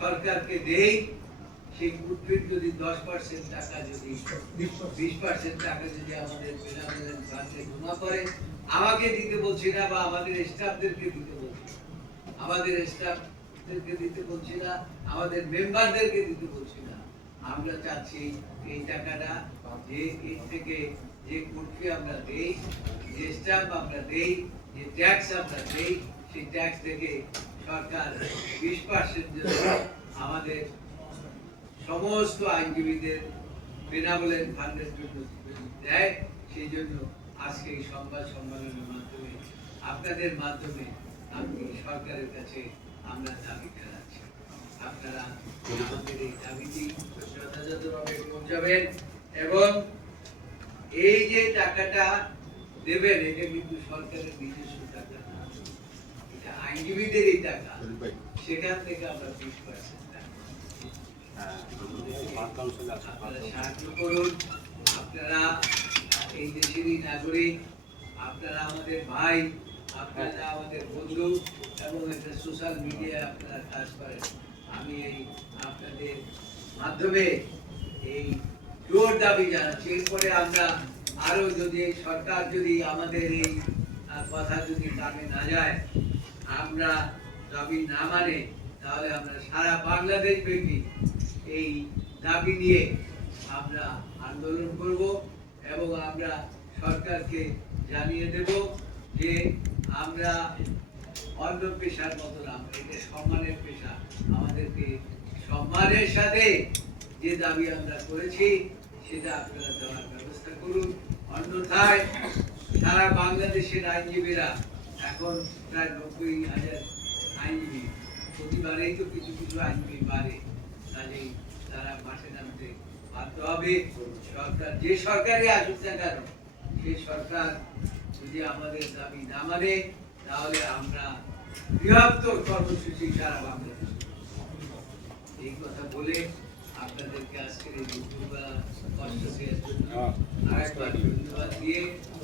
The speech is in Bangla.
সরকারকে দেই, সেই কুটফিট যদি 10% টাকা যদি 20% টাকা যদি আমাদের বেনাবেলেন ফান্ডে জমা করে, আমাকে দিতে বলছি না বা আমাদের স্টাফদেরকে দিতে বলছি, আমাদের স্টাফদেরকে দিতে বলছি না, আমাদের মেম্বারদেরকে দিতে বলছি না। আমরা চাচ্ছি এই টাকাটা যে এর থেকে যে কুটফি আমরা দেই, যে স্ট্যাম্প আমরা দেই, যে ট্যাক্স আমরা দেই, সেই ট্যাক্স থেকে সরকার 20% আমাদের সমস্ত আইনজীবীদের বেনাবলেন ফান্ডের জন্য দেয়। সেই জন্য আজকে এই সংবাদ সম্মেলনের মাধ্যমে আপনাদের মাধ্যমে আমি সরকারের কাছে আমরা দাবি জানাচ্ছি, আপনারা আমাদের এই দাবিটি যথাযথভাবে পৌঁছাবেন এবং এই যে টাকাটা দেবেন এটা কিন্তু সরকারের নিজস্ব টাকা না, এটা আইনজীবীদেরই টাকা, সেখান থেকে আমরা 20% আপনারা সাহায্য করুন। আপনারা এই দেশেরই নাগরিক, আপনারা আমাদের ভাই, আপনারা আমাদের বন্ধু এবং এটা সোশ্যাল মিডিয়ায় আপনারা কাজ করেন। আমি এই আপনাদের মাধ্যমে এই জোর দাবি জানাচ্ছি। এরপরে আমরা আরো যদি সরকার যদি আমাদের এই কথা যদি কানে না যায়, আমরা দাবি না মানে, তাহলে আমরা সারা বাংলাদেশ ব্যাপী এই দাবি নিয়ে আমরা আন্দোলন করব এবং আমরা সরকারকে জানিয়ে দেব যে আমরা অন্য পেশার মতো না, এটা সম্মানের পেশা, আমাদেরকে সম্মানের সাথে যে দাবি আমরা করেছি সেটা আপনারা দেওয়ার ব্যবস্থা করুন। অন্যথায় সারা বাংলাদেশের আইনজীবীরা এখন প্রায় 90,000 আইনজীবী, প্রতিবারেই তো কিছু কিছু আইনজীবী বাড়ে, কাজেই তারা মাঠে নামতে বাধ্য হবে। সরকার যে সরকারই আসুক না কেন, সেই সরকার যদি আমাদের দাবি না মানে, তাহলে আমরা বৃহত্তর কর্মসূচি সারা বাংলাদেশ। এই কথা বলে আপনাদেরকে আজকের এই দুপুরবেলা কষ্ট দেওয়ার জন্য আরেকবার ধন্যবাদ দিয়ে